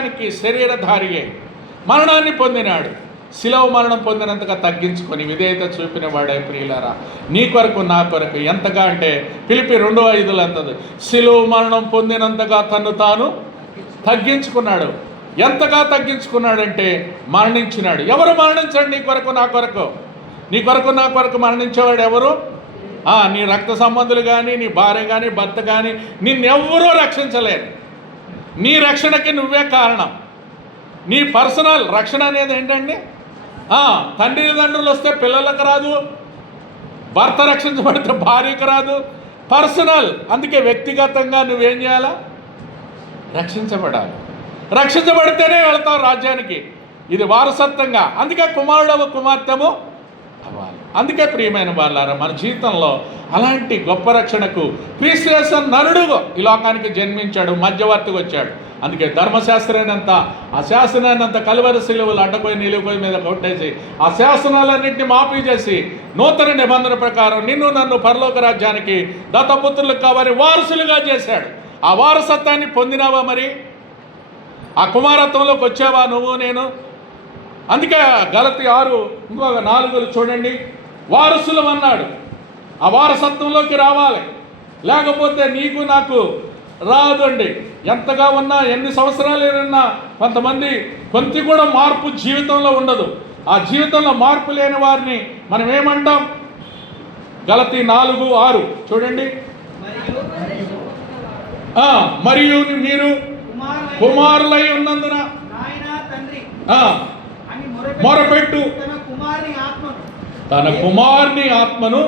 రాజ్యానికి శరీరధారియే మరణాన్ని పొందినాడు. శిలువ మరణం పొందినంతగా తగ్గించుకొని విధేయత చూపిన వాడే ప్రియులారా, నీ కొరకు నా కొరకు ఎంతగా అంటే ఫిలిప్పీ 2:5 అంతది, శిలువ మరణం పొందినంతగా తను తాను తగ్గించుకున్నాడు. ఎంతగా తగ్గించుకున్నాడంటే మరణించినాడు. ఎవరు మరణించాడు నీ కొరకు నా కొరకు? నీ కొరకు నా కొరకు మరణించేవాడు ఎవరు? నీ రక్త సంబంధులు కానీ, నీ భార్య కానీ, భర్త కానీ నిన్నెవ్వరూ రక్షించలేరు. నీ రక్షణకి నువ్వే కారణం. నీ పర్సనల్ రక్షణ అనేది ఏంటండి? తండ్రులు వస్తే పిల్లలకు రాదు, భర్త రక్షించబడితే భార్యకు రాదు. పర్సనల్. అందుకే వ్యక్తిగతంగా నువ్వేం చేయాలా? రక్షించబడాలి. రక్షించబడితేనే వెళతావు రాజ్యానికి. ఇది వారసత్వంగా. అందుకే కుమారుడవ కుమార్తెము అవ్వాలి. అందుకే ప్రియమైన వాళ్ళారా, మన జీవితంలో అలాంటి గొప్ప రక్షణకు క్రీస్తు నరుడు ఈ లోకానికి జన్మించాడు, మధ్యవర్తికి వచ్చాడు. అందుకే ధర్మశాస్త్రాన్నంత ఆ శాసనాన్నంత కలువరి శిలువలు అడ్డపోయి నిలువుపోయి మీద కొట్టేసి ఆ శాసనాలన్నింటినీ మాఫీ చేసి నూతన నిబంధన ప్రకారం నిన్ను నన్ను పరలోక రాజ్యానికి దత్తపుత్రులకు కావాలి వారసులుగా చేశాడు. ఆ వారసత్వాన్ని పొందినావా? మరి ఆ కుమారత్వంలోకి వచ్చావా నువ్వు నేను? అందుకే గలతీ 6:4 చూడండి, వారసులం అన్నాడు. ఆ వారసత్వంలోకి రావాలి, లేకపోతే నీకు నాకు రాదండి. ఎంతగా ఉన్నా, ఎన్ని సంవత్సరాలు ఉన్నా కొంత కూడా మార్పు జీవితంలో ఉండదు. ఆ జీవితంలో మార్పు లేని వారిని మనం ఏమంటాం? గలతీ 4:6 చూడండి, మరియు మీరు కుమారులై ఉన్నందున మొరపెట్టు తన కుమారుని ఆత్మను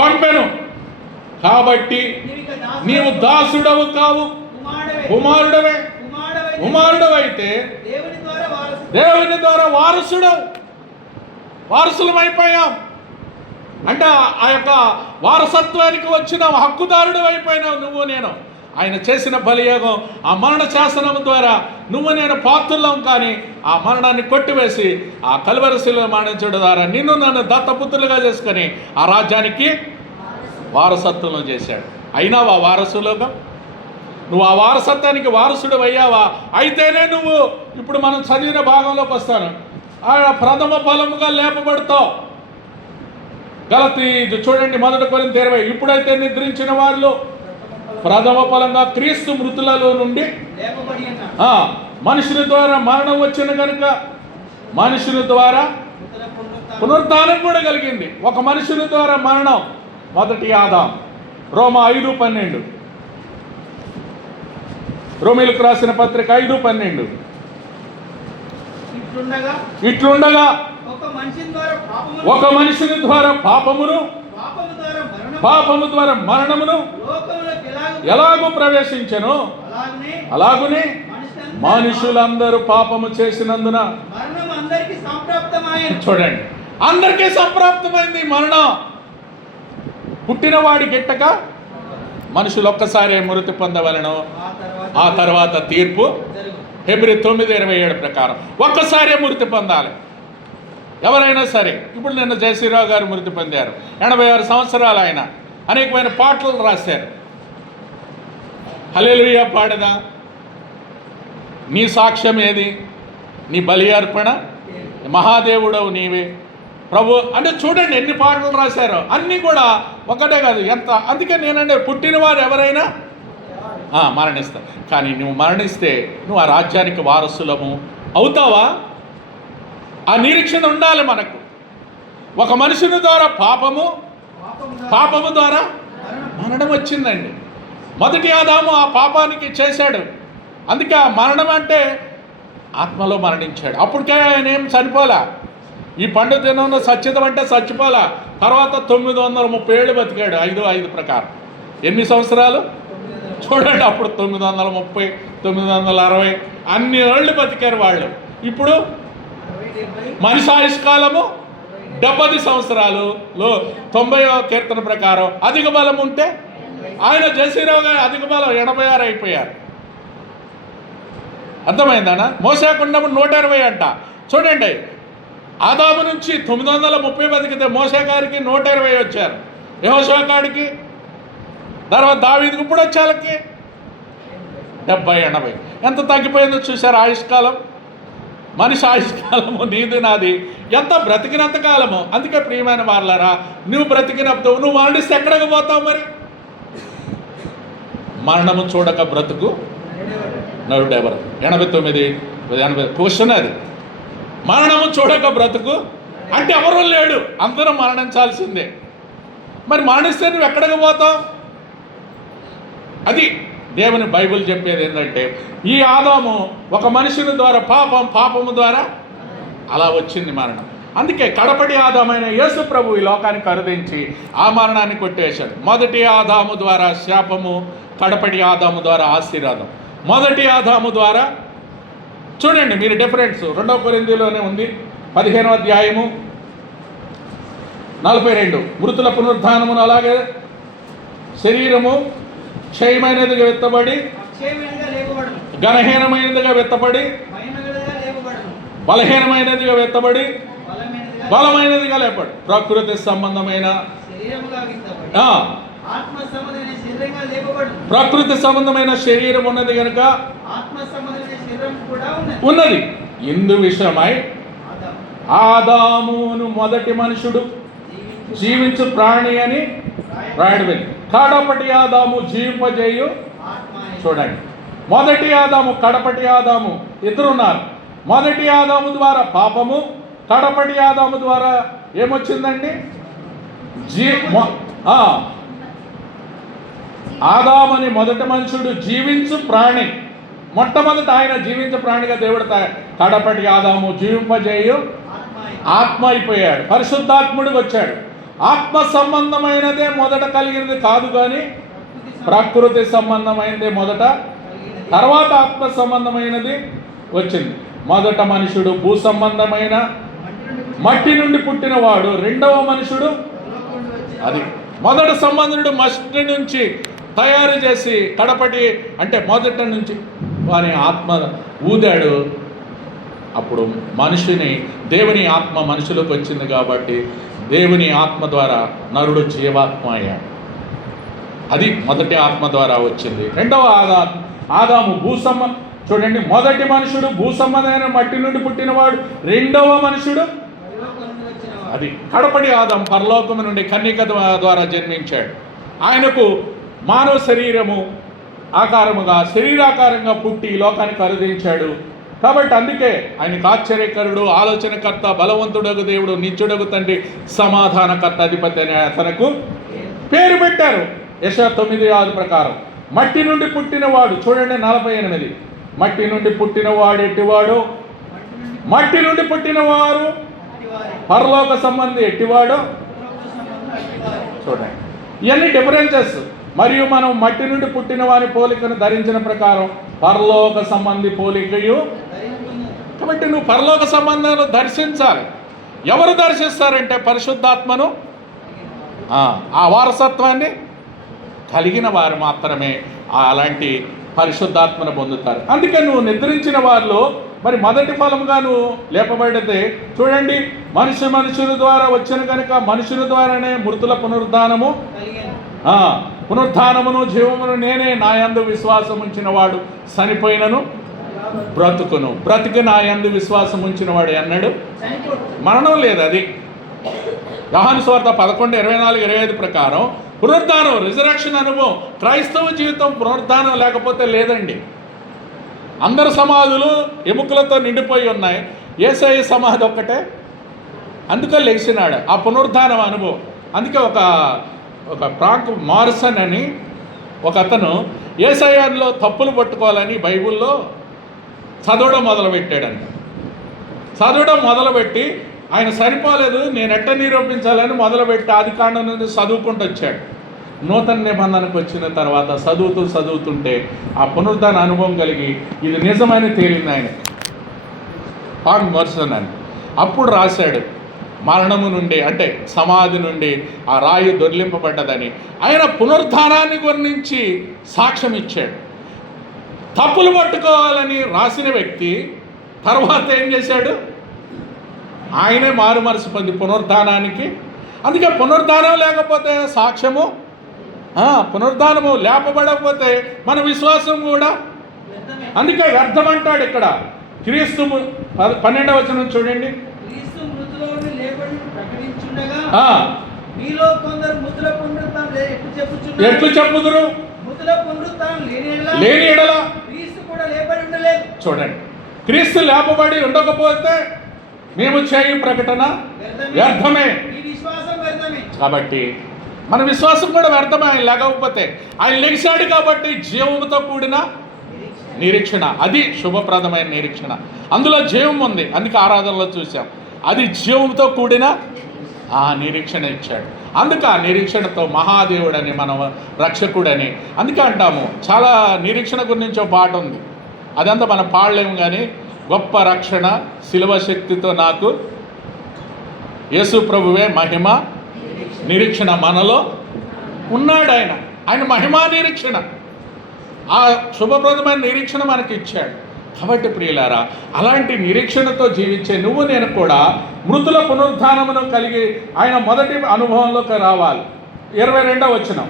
పంపెను. కాబట్టి నీవు దాసుడవు కావు, కుమారుడవైతే దేవుని ద్వారా వారసులమైపోయాం. అంటే ఆ యొక్క వారసత్వానికి వచ్చిన హక్కుదారుడు అయిపోయినావు నువ్వు నేను. ఆయన చేసిన బలియోగం, ఆ మరణ శాసనం ద్వారా నువ్వు నేను పాత్రులం. కానీ ఆ మరణాన్ని కొట్టివేసి ఆ కలువరి శిలువ మరణించడం ద్వారా నిన్ను నన్ను దత్తపుత్రులుగా చేసుకొని ఆ రాజ్యానికి వారసత్వం చేశాడు. అయినావా వారసులుగా? నువ్వు ఆ వారసత్వానికి వారసుడు అయ్యావా? అయితేనే నువ్వు ఇప్పుడు మనం చదివిన భాగంలోకి వస్తాను. ఆ ప్రథమ ఫలముగా లేపబడతావు. గలతీ చూడండి 1 కొరింథీ 20, ఇప్పుడైతే నిద్రించిన వారిలో ప్రథమ ఫలంగా క్రీస్తు మృతులలో నుండి మనుషుల ద్వారా మరణం వచ్చిన కనుక మనుషుల ద్వారా పునరుత్థానం కూడా కలిగింది. ఒక మనుషుల ద్వారా మరణం, మొదటి ఆదాం. రోమా 5:12, రోమీలకు రాసిన పత్రిక 5:12. ఇట్లుండగా ఒక మనిషిని ద్వారా పాపము ద్వారా మరణమును ఎలాగూ ప్రవేశించెను, అలాగునే మనుషులందరూ పాపము చేసినందున చూడండి, అందరికీ సంప్రాప్తమైంది మరణం. పుట్టినవాడి గిట్టక మనుషులు ఒక్కసారి మృతి పొందవలను, ఆ తర్వాత తీర్పు. హెబ్రీ 9:27 ప్రకారం ఒక్కసారే మృతి పొందాలి ఎవరైనా సరే. ఇప్పుడు నిన్న జయశ్రీరావు గారు మృతి పొందారు, 86 సంవత్సరాలు. ఆయన అనేకమైన పాటలు రాశారు. హల్లెలూయా పాడదా? నీ సాక్ష్యం ఏది? నీ బలి అర్పణ, మహాదేవుడవు నీవే ప్రభు అంటే చూడండి ఎన్ని పాటలు రాశారో. అన్నీ కూడా ఒకటే కాదు, ఎంత. అందుకే నేనంటే పుట్టినవారు ఎవరైనా మరణిస్తారు. కానీ నువ్వు మరణిస్తే నువ్వు ఆ రాజ్యానికి వారసులము అవుతావా? ఆ నిరీక్షణ ఉండాలి మనకు. ఒక మనుషుని ద్వారా పాపము ద్వారా మరణం వచ్చిందండి. మొదటి ఆదాము ఆ పాపానికి చేశాడు. అందుకే ఆ మరణం అంటే ఆత్మలో మరణించాడు. అప్పటికే ఆయన ఏం చనిపోలా. ఈ పండుగ దినంలో సత్యతం అంటే చచ్చిపోలా. తర్వాత 930 ఏళ్ళు బతికాడు 5:5 ప్రకారం. ఎన్ని సంవత్సరాలు చూడండి. అప్పుడు 930, 960 అన్ని ఏళ్ళు బతికారు వాళ్ళు. ఇప్పుడు మనిషి ఆయుష్కాలము 70 సంవత్సరాలులో 90వ కీర్తన ప్రకారం అధిక బలం ఉంటే ఆయన జయశ్రీరావు గారు అధిక బలం 86 అయిపోయారు. అర్థమైందనా? మోసేకున్నప్పుడు 120 అంట. చూడండి, ఆదాము నుంచి 930 బతికితే మోసే గారికి 120 వచ్చారు. యెహోషువ గారికి, తర్వాత దావీదుకి ఇప్పుడు వచ్చేళ్ళకి 70, 80. ఎంత తగ్గిపోయిందో చూశారు ఆయుష్కాలం. మనిషి ఆయుష్కాలము నీది నాది ఎంత బ్రతికినంత కాలము. అందుకే ప్రియమైన వారలారా, నువ్వు బ్రతికినప్పుడు నువ్వు మరణిస్తే ఎక్కడికి పోతావు? మరి మరణము చూడక బ్రతుకు నరుడెవరు? 89 క్వశ్చన్ అది. మరణము చూడక బ్రతుకు అంటే ఎవరూ లేడు, అందరూ మరణించాల్సిందే. మరి మరణిస్తే నువ్వు ఎక్కడికి పోతావు? అది దేవుని బైబిల్ చెప్పేది ఏంటంటే, ఈ ఆదాము ఒక మనుషుని ద్వారా పాపము ద్వారా అలా వచ్చింది మరణం. అందుకే కడపటి ఆదామైన యేసు ప్రభు ఈ లోకానికి కరుదించి ఆ మరణాన్ని కొట్టేశాడు. మొదటి ఆదాము ద్వారా శాపము, కడపటి ఆదాము ద్వారా ఆశీర్వాదం. మొదటి ఆదాము ద్వారా చూడండి మీరు డిఫరెన్స్ 2 కొరింథీలోనే ఉంది 15వ అధ్యాయము 42. మృతుల పునరుద్ధానమును అలాగే శరీరము క్షయమైనదిగా విత్తబడి ఘనహీనమైనదిగా విత్తబడి బలహీనమైనదిగా విత్తబడి బలమైనదిగా లేపడు. ప్రకృతి సంబంధమైన ప్రకృతి సంబంధమైన శరీరం ఉన్నది కనుక ఉన్నది. ఇందు విషయమై ఆదామును మొదటి మనుషుడు జీవించు ప్రాణి అని రాయడమైంది. కడపటి ఆదాము జీవింపజేయు. చూడండి, మొదటి ఆదాము కడపటి ఆదాము ఇద్దరున్నారు. మొదటి ఆదాము ద్వారా పాపము, కడపటి ఆదాము ద్వారా ఏమొచ్చిందండి? ఆదామని మొదటి మనుషుడు జీవించు ప్రాణి. మొట్టమొదట ఆయన జీవించే ప్రాణిగా దేవుడు కడపటి ఆదాము జీవింపజేయు ఆత్మ అయిపోయాడు. పరిశుద్ధాత్ముడు వచ్చాడు. ఆత్మ సంబంధమైనదే మొదట కలిగినది కాదు, కానీ ప్రకృతి సంబంధమైనదే మొదట, తర్వాత ఆత్మ సంబంధమైనది వచ్చింది. మొదట మనుషుడు భూ సంబంధమైన మట్టి నుండి పుట్టినవాడు, రెండవ మనుషుడు అది మొదటి సంబంధుడు మట్టి నుంచి తయారు చేసి కడపటి అంటే మొదట నుంచి వాని ఆత్మ ఊదాడు. అప్పుడు మనిషిని దేవుని ఆత్మ మనుషులకు వచ్చింది కాబట్టి దేవుని ఆత్మ ద్వారా నరుడు జీవాత్మ అయ్యాడు. అది మొదటి ఆత్మ ద్వారా వచ్చింది. రెండవ ఆదాము చూడండి, మొదటి మనుషుడు భూసంబంధమైన మట్టి నుండి పుట్టినవాడు, రెండవ మనుషుడు అది కడపటి ఆదాము పరలోకము నుండి కన్యక ద్వారా జన్మించాడు. ఆయనకు మానవ శరీరము ఆకారముగా శరీరాకారంగా పుట్టి ఈ లోకానికి కరుదించాడు. కాబట్టి అందుకే ఆయనకు ఆశ్చర్యకరుడు, ఆలోచనకర్త, బలవంతుడగు దేవుడు, నిత్యుడగు తండ్రి, సమాధానకర్త, అధిపతి అని అతనికి పేరు పెట్టారు. యెషయా 9:6 ప్రకారం మట్టి నుండి పుట్టినవాడు. చూడండి 48, మట్టి నుండి పుట్టినవాడు ఎట్టివాడు? మట్టి నుండి పుట్టినవారు పరలోక సంబంధి ఎట్టివాడు? చూడండి, ఇవన్నీ డిఫరెన్సెస్. మరియు మనం మట్టి నుండి పుట్టిన వారి పోలికను ధరించిన ప్రకారం పరలోక సంబంధి పోలికయు. కాబట్టి నువ్వు పరలోక సంబంధాలు దర్శించాలి. ఎవరు దర్శిస్తారంటే పరిశుద్ధాత్మను, ఆ వారసత్వాన్ని కలిగిన వారు మాత్రమే అలాంటి పరిశుద్ధాత్మను పొందుతారు. అందుకే నువ్వు నిద్రించిన వారిలో మరి మొదటి ఫలంగా నువ్వు లేపబడితే చూడండి, మనుషుల ద్వారా వచ్చిన కనుక మనుషుల ద్వారానే మృతుల పునరుద్ధానమును జీవమును నేనే. నా యందు విశ్వాసం ఉంచిన వాడు చనిపోయినను బ్రతుకును, బ్రతికి నా యందు విశ్వాసం ఉంచిన వాడు అన్నాడు మరణం లేదు. అది యోహాను సువార్త 11:24-25 ప్రకారం పునరుద్ధానం, రిజరక్షన్ అనుభవం. క్రైస్తవ జీవితం పునరుద్ధానం లేకపోతే లేదండి. అందరు సమాధులు ఎముకలతో నిండిపోయి ఉన్నాయి, యేసయ్య సమాధి ఒక్కటే అందుకే లెగిసినాడు. ఆ పునరుద్ధానం అనుభవం. అందుకే ఒక ఫ్రాంక్ మారిసన్ అని ఒక అతను యేసయ్యలో తప్పులు పట్టుకోవాలని బైబిల్లో చదవడం మొదలుపెట్టాడంట. చదవడం మొదలుపెట్టి ఆయన సరిపోలేదు, నేను ఎట్ట నిరూపించాలని మొదలుపెట్టి ఆదికాండం నుండి చదువుకుంటూ వచ్చాడు. నూతన నిబంధనకు వచ్చిన తర్వాత చదువుతుంటే ఆ పునరుద్ధాన అనుభవం కలిగి ఇది నిజమని తేలింది ఆయన. ఫ్రాంక్ మారిసన్ అని అప్పుడు రాశాడు, మరణము నుండి అంటే సమాధి నుండి ఆ రాయి దొర్లింపబడ్డదని. ఆయన పునరుద్ధానాన్ని గురించి సాక్ష్యం ఇచ్చాడు. తప్పులు పట్టుకోవాలని రాసిన వ్యక్తి తర్వాత ఏం చేశాడు? ఆయనే మారు మనసు పొంది పునరుద్ధానానికి. అందుకే పునరుద్ధానం లేకపోతే సాక్ష్యము, పునరుద్ధానము లేపబడకపోతే మన విశ్వాసం కూడా అందుకే వ్యర్థం అంటాడు ఇక్కడ. క్రీస్తు 12వ వచనం చూడండి. క్రీస్తు మృతులోని లేపడి ప్రకటించుండగా ఆ, మీలో కొందరు మృతుల పునరుత్థానం ఎట్లు చెప్పుదురు? మృతుల పునరుత్థానం లేని ఎడల క్రీస్తు కూడా లేపడి ఉండలేదు. చూడండి, క్రీస్తు లేపబడి ఉండకపోతే మేము చేయు ప్రకటన వ్యర్థమే. ఈ విశ్వాసం వ్యర్థమే. కాబట్టి మన విశ్వాసం కూడా వ్యర్థమే. ఆయన లేకపోతే, ఆయన లెగిశాడు కాబట్టి జీవముతో కూడిన నిరీక్షణ, అది శుభప్రదమైన నిరీక్షణ. అందులో జీవం ఉంది, అందుకే ఆరాధనలో చూసాం. అది జీవంతో కూడిన ఆ నిరీక్షణ ఇచ్చాడు. అందుకే ఆ నిరీక్షణతో మహాదేవుడని, మనం రక్షకుడని అందుకే అంటాము. చాలా నిరీక్షణ గురించి ఒక పాట ఉంది, అదంతా మనం పాడలేము. కానీ గొప్ప రక్షణ శిలువ శక్తితో నాకు యేసు ప్రభువే మహిమ నిరీక్షణ మనలో ఉన్నాడు. ఆయన మహిమా నిరీక్షణ, ఆ శుభప్రదమైన నిరీక్షణ మనకి ఇచ్చాడు. కాబట్టి ప్రియులారా, అలాంటి నిరీక్షణతో జీవించే నువ్వు నేను కూడా మృతుల పునరుద్ధానమును కలిగి ఆయన మొదటి అనుభవంలోకి రావాలి. 22వ వచనం,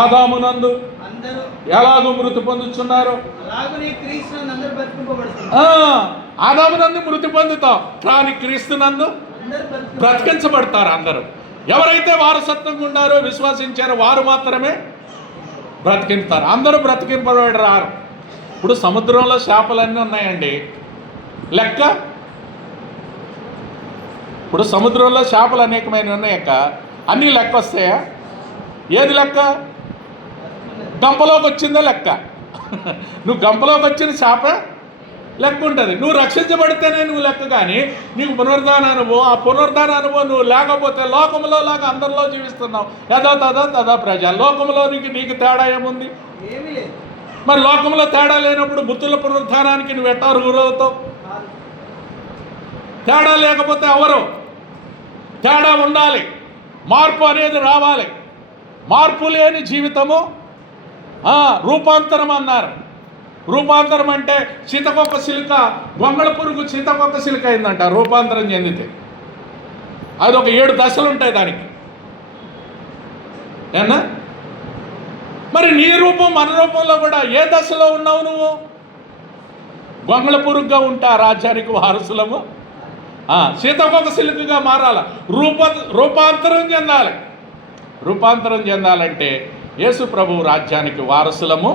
ఆదామునందు ఎలాగూ మృతి పొందుతున్నారు ఆదామునందు మృతి పొందుతాం, కానీ క్రీస్తునందు బ్రతికించబడతారు అందరూ. ఎవరైతే వారసత్వంగా ఉన్నారో విశ్వసించారో వారు మాత్రమే బ్రతికింటారు. అందరూ బ్రతికింపబడి రారు. ఇప్పుడు సముద్రంలో చేపలన్నీ ఉన్నాయండి, లెక్క. ఇప్పుడు సముద్రంలో చేపలు అనేకమైన ఉన్నాయక్క, అన్నీ లెక్క వస్తాయా? ఏది లెక్క? గంపలోకి వచ్చిందో లెక్క. నువ్వు గంపలోకి వచ్చిన చేప లెక్క ఉంటుంది. నువ్వు రక్షించబడితేనే నువ్వు లెక్క. కానీ నీకు పునరుద్ధాన అనుభవం, ఆ పునరుద్ధాన అనుభవం నువ్వు లేకపోతే లోకంలో లాగా అందరిలో జీవిస్తున్నావు. యథా తదా తదా ప్రజ. లోకంలో నీకు తేడా ఏముంది? మరి లోకంలో తేడా లేనప్పుడు మృతుల పునరుద్ధానానికి నువ్వు ఎట్టా గురవుతావు? తేడా లేకపోతే ఎవరు? తేడా ఉండాలి, మార్పు అనేది రావాలి. మార్పు లేని జీవితము రూపాంతరం అన్నారు. రూపాంతరం అంటే సీతకొక సిలుక, గొంగళ పురుగు సీతకొక సిలుక అయిందంట రూపాంతరం చెందితే. అది ఒక 7 దశలు ఉంటాయి దానికి. ఏనా? మరి నీ రూపం మన రూపంలో కూడా ఏ దశలో ఉన్నావు నువ్వు? గొంగళ పురుగుగా ఉంటే ఆ రాజ్యానికి వారసులము, సీతకొక సిలుకగా మారాల, రూపాంతరం చెందాలి. రూపాంతరం చెందాలంటే యేసు ప్రభు రాజ్యానికి వారసులము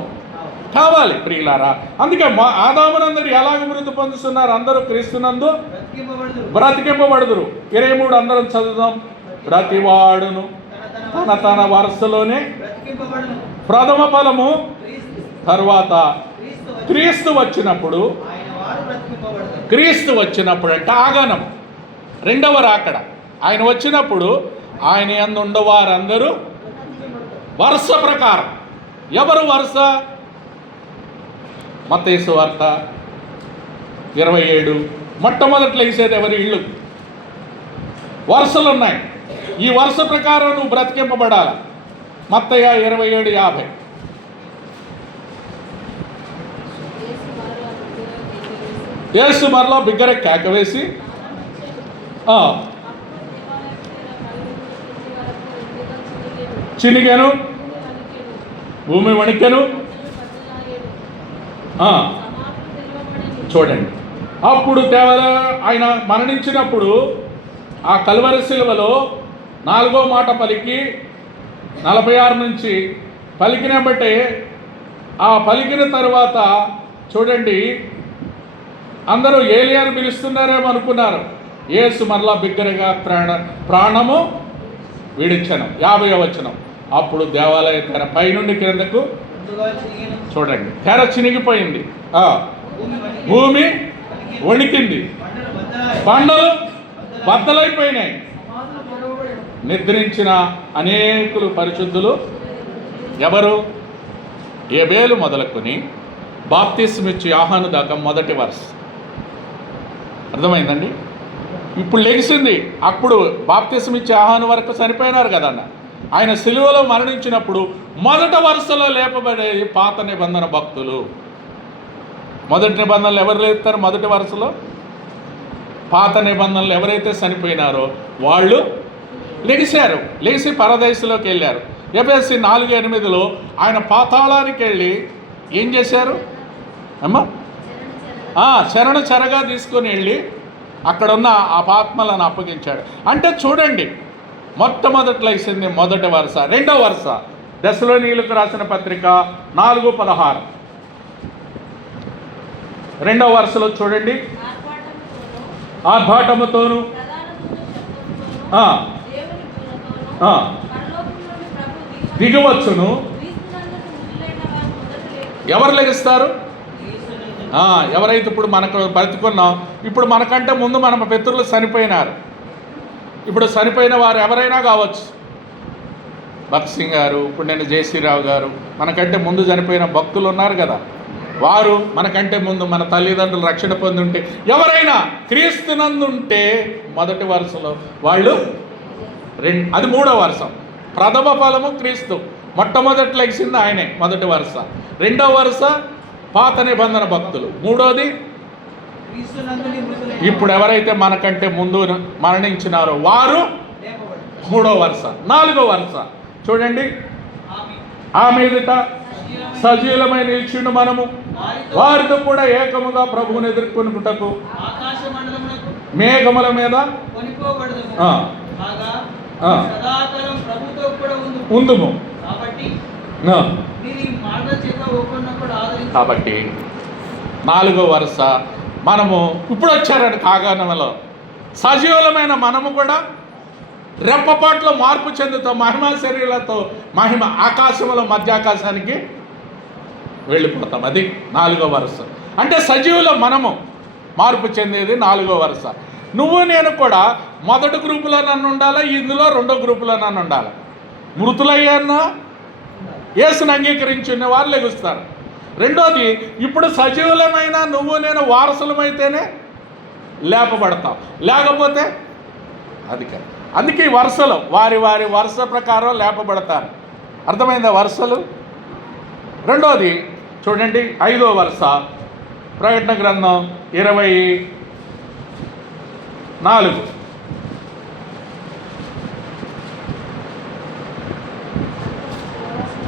కావాలి ప్రియులారా. అందుకే ఆదామునందరూ ఎలాగ మృతి పొందుతున్నారు? అందరూ క్రీస్తునందు బ్రతికింపబడుదురు. 23 అందరం చదువుదాం. ప్రతివాడును తన తన వరుసలోనే ప్రథమ ఫలము, తరువాత క్రీస్తు వచ్చినప్పుడు. క్రీస్తు వచ్చినప్పుడు అంటే ఆగమనం, రెండవ రాకడ. ఆయన వచ్చినప్పుడు ఆయన యందు ఉండవారందరూ వరుస ప్రకారం. ఎవరు వరుస? మత్తయి సువార్త 27 మొట్టమొదట్లో వేసేది ఎవరి ఇళ్ళు? వరుసలు ఉన్నాయి. ఈ వరుస ప్రకారం నువ్వు బ్రతికింపబడాలి. మత్తయి 27:50. యేసు మరలా బిగ్గర కేక వేసి చినిగెను, భూమి వణికెను. చూడండి, అప్పుడు ఆయన మరణించినప్పుడు ఆ కల్వరి శిలువలో 4వ మాట పలికి 46 నుంచి పలికిన బట్టే, ఆ పలికిన తర్వాత చూడండి, అందరూ ఏలియాను పిలుస్తున్నారేమో అనుకున్నారు. యేసు మరలా బిగ్గరగా ప్రాణము విడిచెను. 50వ వచనం. అప్పుడు దేవాలయ తెర పైనుండి క్రిందకు చూడండి, తెర చినిగిపోయింది, భూమి వణికింది, బండలు బద్దలైపోయినాయి. నిద్రించిన అనేకులు పరిశుద్ధులు ఎవరు? ఏబేలు మొదలుకొని బాప్తిస్మిచ్చి యోహాను దాకా మొదటి వరుస. అర్థమైందండి? ఇప్పుడు లెగిసింది. అప్పుడు బాప్తిస్మిచ్చి యోహాను వరకు చనిపోయినారు కదన్న. ఆయన సిలువలో మరణించినప్పుడు మొదట వరుసలో లేపబడేది పాత నిబంధన భక్తులు. మొదటి నిబంధనలు ఎవరు లేస్తారు? మొదటి వరుసలో పాత నిబంధనలు ఎవరైతే చనిపోయినారో వాళ్ళు లెగిశారు. లేచి పరదేశంలోకి వెళ్ళారు. ఎఫెసీ 4:8 ఆయన పాతాళానికి వెళ్ళి ఏం చేశారు? అమ్మా శరణు చెరగా తీసుకొని వెళ్ళి అక్కడున్న ఆ ఆత్మలను అప్పగించాడు. అంటే చూడండి, మొట్టమొదట్లో ఇచ్చింది మొదటి వరుస. రెండో వరుస దశలోనీయులకు రాసిన పత్రిక 4:16. రెండో వరుసలో చూడండి, ఆర్భాటముతోను దిగవచ్చును. ఎవరు లెగిస్తారు? ఎవరైతే ఇప్పుడు మనకు బ్రతుకున్నాం, ఇప్పుడు మనకంటే ముందు మన పితరులు చనిపోయినారు. ఇప్పుడు చనిపోయిన వారు ఎవరైనా కావచ్చు. భక్త్ సింగ్ గారు, ఇప్పుడు నేను జయశ్రీరావు గారు, మనకంటే ముందు చనిపోయిన భక్తులు ఉన్నారు కదా, వారు మనకంటే ముందు మన తల్లిదండ్రులు రక్షణ పొంది ఉంటే, ఎవరైనా క్రీస్తునందుంటే మొదటి వరుసలో వాళ్ళు అది మూడో వరుస. ప్రథమ ఫలము క్రీస్తు, మొట్టమొదటి లెగిసింది ఆయనే, మొదటి వరుస. రెండో వరుస పాత నిబంధన భక్తులు. మూడోది ఇప్పుడు ఎవరైతే మనకంటే ముందు మరణించినారో వారు మూడో వరుస. నాలుగో వరుస చూడండి, ఆ మీదట సజీలమై నిలిచిండు మనము వారితో కూడా ఏకముగా ప్రభువుని ఎదుర్కొనుటకు మేఘముల మీద ఉందుము. కాబట్టి నాలుగో వరుస మనము ఇప్పుడు వచ్చారండి కాగానంలో సజీవులమైన మనము కూడా రెప్పపాట్లో మార్పు చెందుతాం. మహిమ శరీరాలతో మహిమ ఆకాశంలో మధ్యాకాశానికి వెళ్ళిపోతాం. అది నాలుగో వరుస. అంటే సజీవుల మనము మార్పు చెందేది నాలుగో వరుస. నువ్వు నేను కూడా మొదటి గ్రూపులో నన్ను ఉండాలా, ఇందులో రెండో గ్రూపులో నన్ను ఉండాలి. మృతులయ్యాన్నా యేసుని అంగీకరించిన వారు లెగుస్తారు. రెండోది, ఇప్పుడు సజీవులమైన నువ్వు నేను వారసులమైతేనే లేపబడతాం, లేకపోతే అది కాదు. అందుకే ఈ వరుసలో వారి వారి వరుస ప్రకారం లేపబడతారు. అర్థమైందా వరుసలు? రెండోది చూడండి, ఐదో వరుస ప్రకటన గ్రంథం 24.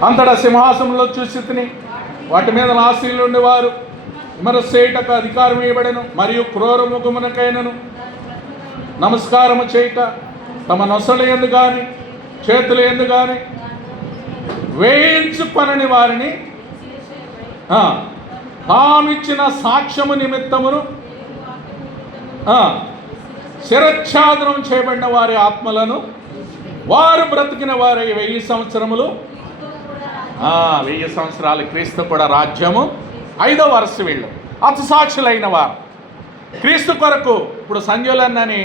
అంతటా సింహాసనంలో చూసి తిని వాటి మీద ఆశీనులు ఉండేవారు విమర్శేయటకు అధికారం ఇవ్వబడెను, మరియు క్రూర ముఖమునకైనను నమస్కారము చేయట తమ నొసలు ఎందు కానీ చేతులు ఎందు కానీ వేయించుకొనని వారిని తామిచ్చిన సాక్ష్యము నిమిత్తమును శిరచ్ఛాదనం చేయబడిన వారి ఆత్మలను వారు బ్రతికిన వారి 1000 సంవత్సరములు 1000 సంవత్సరాలు క్రీస్తు కూడా రాజ్యము. ఐదో వరుస వీళ్ళు హతసాక్షులైన వారు క్రీస్తు కొరకు. ఇప్పుడు సంజయులన్నని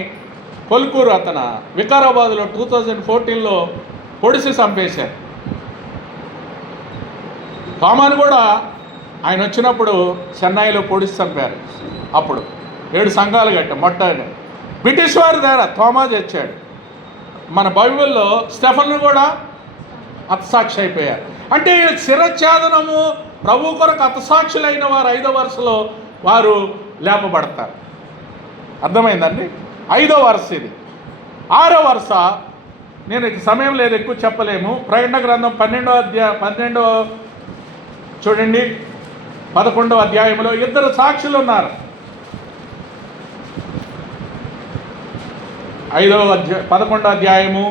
కొల్కూరు అతను వికారాబాద్లో 2014లో పొడిసి చంపేశారు. థోమాను కూడా ఆయన వచ్చినప్పుడు చెన్నైలో పొడిసి చంపారు. అప్పుడు 7 సంఘాలు కట్ట మొట్టని బ్రిటిష్ వారి ద్వారా థోమా తెచ్చాడు. మన బైబిల్లో స్టెఫన్ను కూడా హతసాక్షి అయిపోయారు. అంటే శిరఛేదనము ప్రభు కొరకు హతసాక్షులైన వారు ఐదో వరుసలో వారు లేపబడతారు. అర్థమైందండి? ఐదో వరుస ఇది. ఆరో వరుస నేను సమయం లేదు, ఎక్కువ చెప్పలేము. ప్రకటన గ్రంథం 12 చూడండి, 11వ అధ్యాయంలో 2 సాక్షులు ఉన్నారు. 11వ అధ్యాయము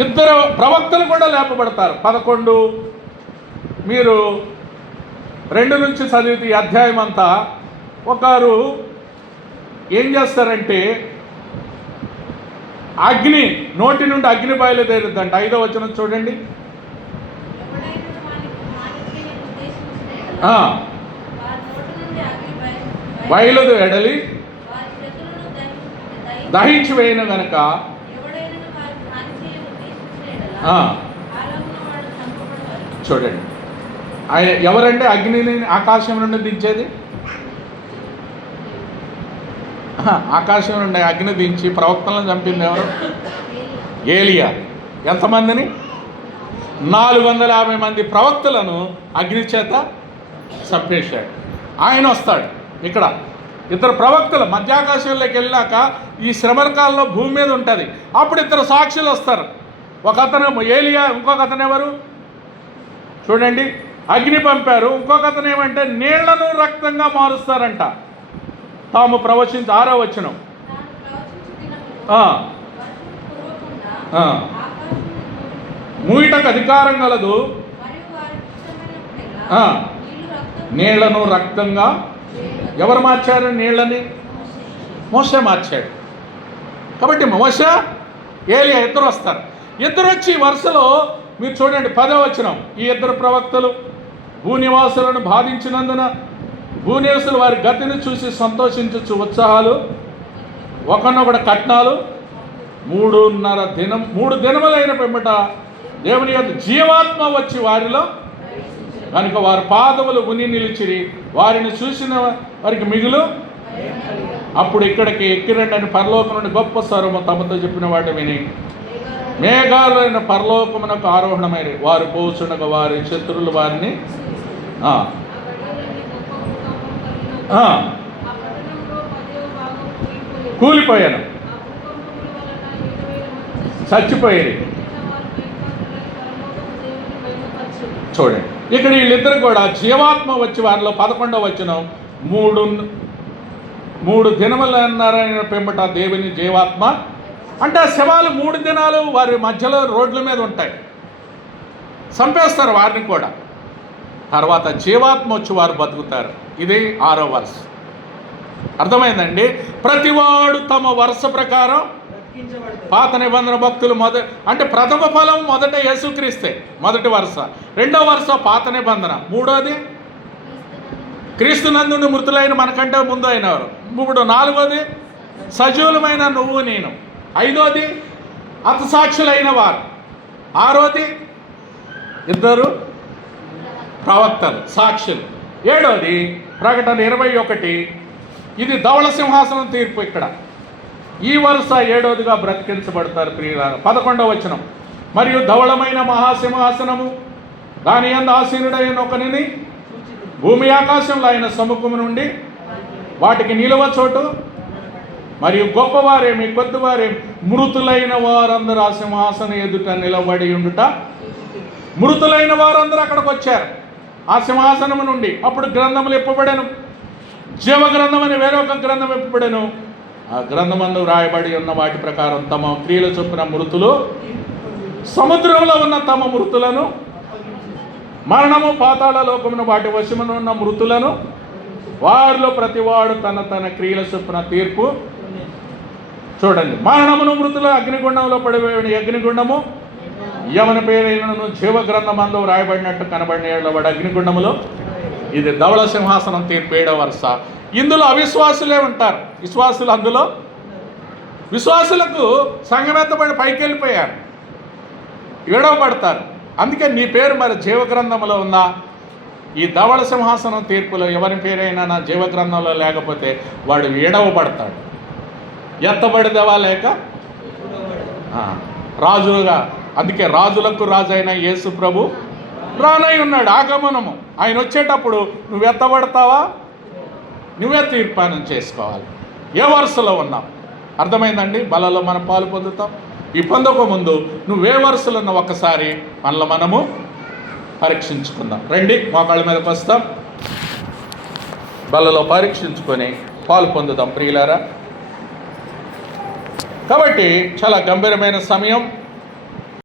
2 ప్రవక్తలు కూడా లేపబడతారు. 11 మీరు 2 నుంచి చదివితే ఈ అధ్యాయం అంతా ఒకరు ఏం చేస్తారంటే అగ్ని నోటి నుండి అగ్ని బయలుదేరుద్దంట. 5వ వచనం చూడండి. బయలుదేరలి దహించి వేయను గనక చూడండి, ఆయన ఎవరంటే అగ్నిని ఆకాశం నుండి దించేది? ఆకాశం నుండి అగ్ని దించి ప్రవక్తలను చంపింది ఎవరు? ఏలియా. ఎంతమందిని? 450 మంది ప్రవక్తలను అగ్ని చేత చంపేశాడు. ఆయన వస్తాడు. ఇక్కడ 2 ప్రవక్తలు మధ్యాకాశంలోకి వెళ్ళాక ఈ శ్రమకాలంలో భూమి మీద ఉంటుంది. అప్పుడు 2 సాక్షులు వస్తారు. ఒక అతను ఏలియా, ఇంకొక అతను ఎవరు చూడండి, అగ్ని పంపారు. ఇంకొక అతను ఏమంటే నీళ్లను రక్తంగా మారుస్తారంట. తాము ప్రవచించి 6వ వచనం. ఆ, ఆ. మూయిటకు అధికారం గలదు. ఆ, నీళ్లను రక్తంగా ఎవరు మార్చారు? నీళ్ళని మోషే మార్చాడు. కాబట్టి మోషే, ఏలియా ఇద్దరు వస్తారు. ఇద్దరు వచ్చి వరుసలో మీరు చూడండి 10వ వచనం. ఈ ఇద్దరు ప్రవక్తలు భూనివాసులను బాధించినందున భూనివాసులు వారి గతిని చూసి సంతోషించచ్చు ఉత్సాహాలు, ఒకనొకటి కట్నాలు 3 దినములైన పిమ్మట దేవుని యొక్క జీవాత్మ వచ్చి వారిలో కనుక వారి పాదములు ఉని నిలిచిరి, వారిని చూసిన వారికి మిగులు. అప్పుడు ఇక్కడికి ఎక్కిరండి అని పరలోకం నుండి గొప్ప స్వరము తమతో చెప్పిన వాటి విని మేఘాలైన పరలోకమునకు ఆరోహణమైన వారు పోచుండగా వారి శత్రువులు వారిని కూలిపోయాను, చచ్చిపోయేది. చూడండి ఇక్కడ వీళ్ళిద్దరు కూడా జీవాత్మ వచ్చి వారిలో 11వ వచనం 3 దినములు అన్నారైన పెంబట దేవుని జీవాత్మ అంటే ఆ శవాలు 3 దినాలు వారి మధ్యలో రోడ్ల మీద ఉంటాయి, చంపేస్తారు వారిని కూడా. తర్వాత జీవాత్మ వచ్చి వారు బతుకుతారు. ఇది 6వ వరుస. అర్థమైందండి? ప్రతివాడు తమ వరుస ప్రకారం పాత నిబంధన భక్తులు అంటే ప్రథమ ఫలం మొదట యేసుక్రీస్తే మొదటి వరుస, 2వ వరుస పాత నిబంధన, 3వది క్రీస్తునందు మృతులైన మనకంటే ముందు అయినవారు, 4వది సజీవులమైన నువ్వు నేను, 5వది హతసాక్షులైన వారు, 6వది ఇద్దరు ప్రవక్తలు సాక్షులు, 7వది ప్రకటన 21. ఇది ధవళ సింహాసనం తీర్పు. ఇక్కడ ఈ వరుస 7వదిగా బ్రతికించబడతారు ప్రియులారా. 11వ వచనం. మరియు ధవళమైన మహాసింహాసనము దాని యందు ఆసీనుడైన ఒకనిని భూమి ఆకాశంలో ఆయన సముఖము నుండి వాటికి నిలువ చోటు మరియు గొప్పవారేమి కొద్దివారేమి మృతులైన వారందరూ ఆ సింహాసనం ఎదుట నిలబడి ఉండుట. మృతులైన వారందరూ అక్కడికి వచ్చారు ఆ సింహాసనము నుండి. అప్పుడు గ్రంథములు ఇప్పబడెను, జీవ గ్రంథం అని వేరొక గ్రంథం ఇప్పబడెను. ఆ గ్రంథమందు వ్రాయబడి ఉన్న వాటి ప్రకారం తమ క్రియల చొప్పున మృతులు సముద్రంలో ఉన్న తమ మృతులను, మరణము పాతాళ లోకమున వాటి వశమున ఉన్న మృతులను, వారిలో ప్రతివాడు తన క్రియల చొప్పున తీర్పు. చూడండి, మరణమును మృతుల అగ్నిగుండంలో పడిపోయిన అగ్నిగుండము యవన పేరైనను జీవ గ్రంథమందు వ్రాయబడినట్టు కనబడిన వాడు అగ్నిగుండములో. ఇది ధవళ సింహాసనం తీర్పు 7వ వరుస. ఇందులో అవిశ్వాసులే ఉంటారు, విశ్వాసులు అందులో. విశ్వాసులకు సంగమెత్తబడి పైకి వెళ్ళిపోయారు, విడవబడతారు. అందుకే నీ పేరు మరి జీవగ్రంథంలో ఉందా? ఈ ధవళ సింహాసనం తీర్పులో ఎవరి పేరైనా నా జీవగ్రంథంలో లేకపోతే వాడు విడవబడతాడు. ఎత్తబడిదేవా లేక రాజులుగా. అందుకే రాజులకు రాజు అయిన యేసు ప్రభు రానై ఉన్నాడు. ఆగమనము ఆయన వచ్చేటప్పుడు నువ్వు ఎత్తబడతావా, నువ్వే తీర్మానం చేసుకోవాలి ఏ వరుసలో ఉన్నావు. అర్థమైందండి? బలలో మనం పాలు పొందుతాం. ఈ పొందక ముందు నువ్వే వరుసలో ఉన్న ఒక్కసారి మనలో మనము పరీక్షించుకుందాం. రండి, మోకాళ్ళ మీదకి వస్తాం, బలలో పరీక్షించుకొని పాలు పొందుదాం ప్రియులారా. కాబట్టి చాలా గంభీరమైన సమయం.